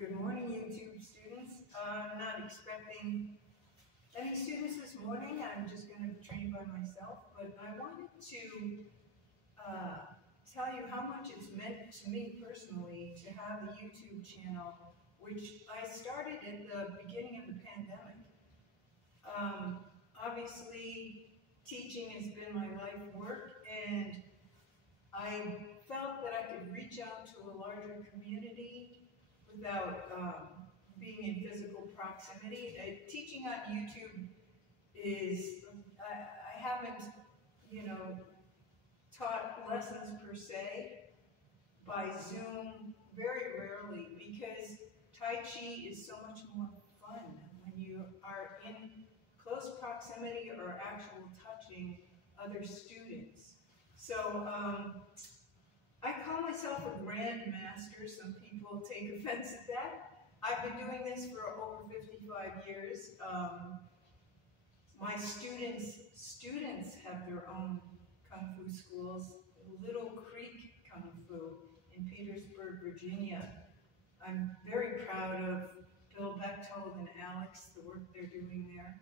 Good morning, YouTube students. I'm not expecting any students this morning. I'm just going to train by myself, but I wanted to tell you how much it's meant to me personally to have a YouTube channel, which I started at the beginning of the pandemic. Obviously, teaching has been my life work, and I felt that I could reach out to a larger community without being in physical proximity. Teaching on YouTube is, I haven't, taught lessons per se by Zoom very rarely, because Tai Chi is so much more fun when you are in close proximity or actual touching other students. So I call myself a grandmaster. Some people take offense at that. I've been doing this for over 55 years. My students have their own Kung Fu schools, Little Creek Kung Fu in Petersburg, Virginia. I'm very proud of Bill Bechtold and Alex, the work they're doing there.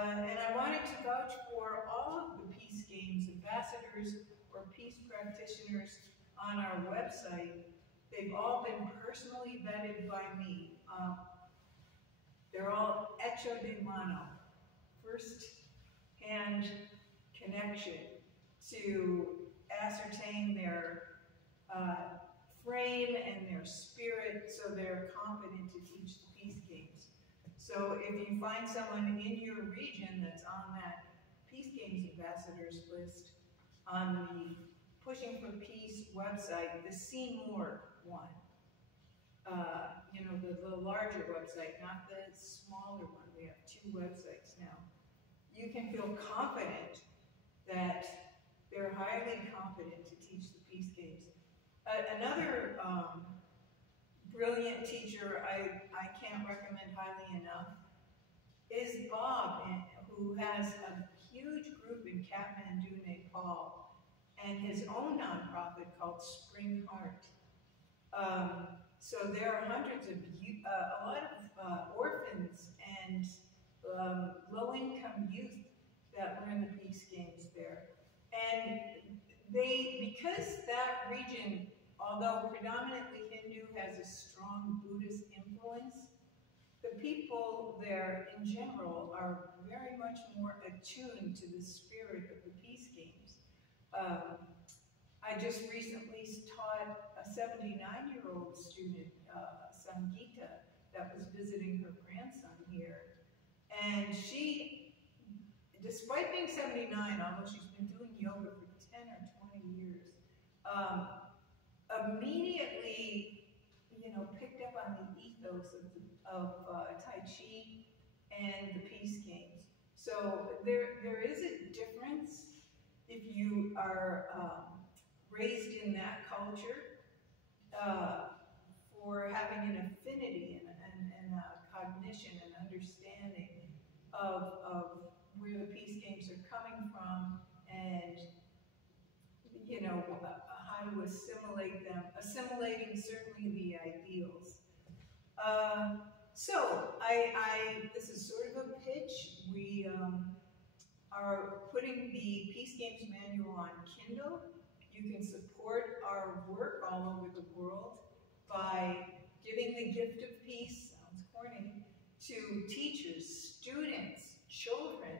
And I wanted to vouch for all of the Peace Games ambassadors or peace practitioners on our website. They've all been personally vetted by me. They're all hecho de mano, first-hand connection to ascertain their frame and their spirit so they're competent to teach the Peace Games. So if you find someone in your region that's on that Peace Games ambassadors list, on the Pushing for Peace website, the See More one, the larger website, not the smaller one. We have two websites now. You can feel confident that they're highly competent to teach the Peace Games. Another brilliant teacher I can't recommend highly enough is Bob, who has a huge group in Kathmandu, Nepal, and his own nonprofit called Spring Heart. So there are hundreds of, a lot of orphans and low-income youth that learn the Peace Games there. And because that region, although predominantly Hindu, has a strong Buddhist influence, the people there in general are very much more attuned to the spirit of the Peace Games. I just recently taught a 79-year-old student, Sangeeta, that was visiting her grandson here. And she, despite being 79, although she's been doing yoga for 10 or 20 years, immediately, picked up on the ethos of Tai Chi and the Peace Games. So there is a difference if you are raised in that culture for having an affinity and a cognition and understanding of where the Peace Games are coming from, and how to assimilate them, assimilating certainly the ideals. So this is sort of a pitch. We are putting the Peace Games manual on Kindle. You can support our work all over the world by giving the gift of peace, sounds corny, to teachers, students, children,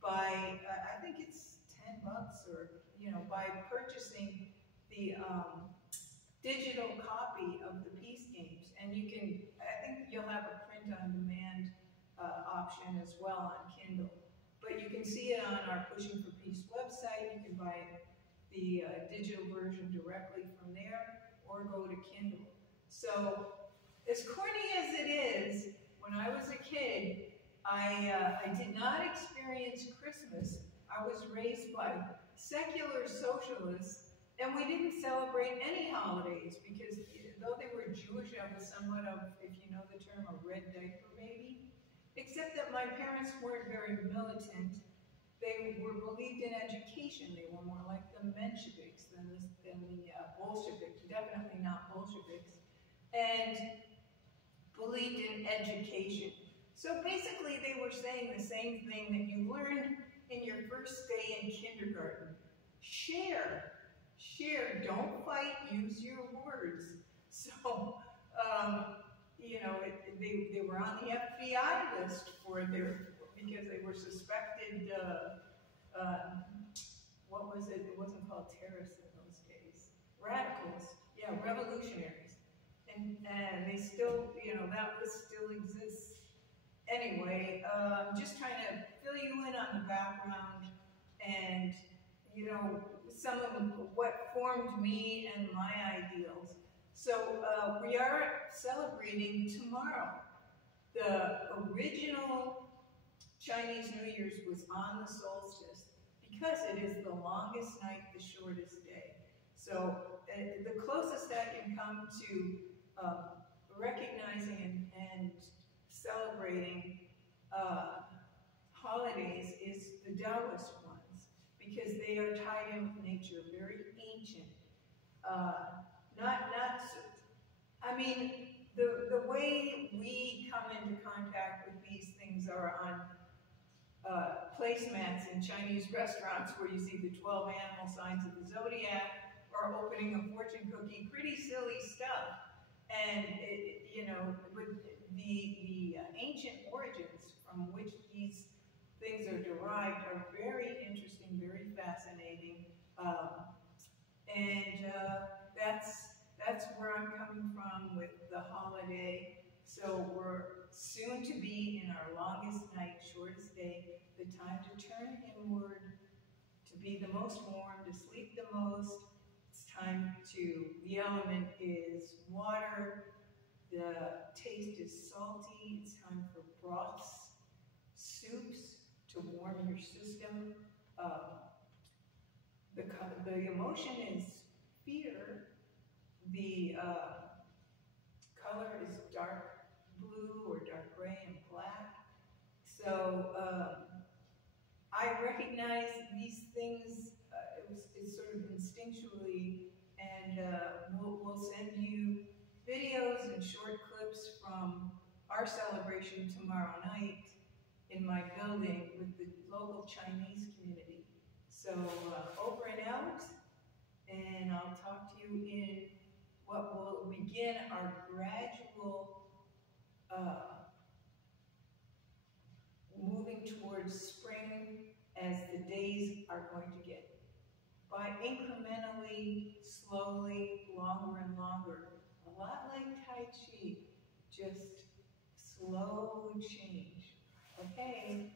by, I think it's $10 or, by purchasing the digital copy of the Peace Games. And you can, I think you'll have a print on demand option as well on Kindle. But you can see it on our Pushing for Peace website. You can buy the digital version directly from there, or go to Kindle. So, as corny as it is, when I was a kid, I did not experience Christmas. I was raised by secular socialists, and we didn't celebrate any holidays because, though they were Jewish, I was somewhat of, if you know the term, a red diaper baby. Except that my parents weren't very militant. They believed in education. They were more like the Mensheviks than the Bolsheviks, definitely not Bolsheviks. And believed in education. So basically they were saying the same thing that you learned in your first day in kindergarten. Share, share, don't fight, use your words. So, you know, they were on the FBI list because they were suspected, what was it? It wasn't called terrorists in those days. Radicals, yeah, revolutionaries. And they still, you know, that list still exists. Anyway, just trying to fill you in on the background and, you know, some of what formed me and my ideals. So we are celebrating tomorrow. The original Chinese New Year's was on the solstice because it is the longest night, the shortest day. So the closest I can come to recognizing and celebrating holidays is the Taoist ones, because they are tied in with nature, very ancient. I mean, the way we come into contact with these things are on placemats in Chinese restaurants where you see the 12 animal signs of the zodiac, or opening a fortune cookie, pretty silly stuff. And, you know, with the ancient origins from which these things are derived are very interesting, very fascinating. That's where I'm coming from with the holiday. So we're soon to be in our longest night, shortest day, the time to turn inward, to be the most warm, to sleep the most. It's time the element is water, the taste is salty, it's time for broths, soups to warm your system. The emotion is fear. The color is dark blue or dark gray and black. So I recognize these things it's sort of instinctually, and we'll send you videos and short clips from our celebration tomorrow night in my building with the local Chinese community. So over and out, and I'll talk to you in what will begin our gradual moving towards spring as the days are going to get by incrementally, slowly, longer and longer. A lot like Tai Chi, just slow change. Okay.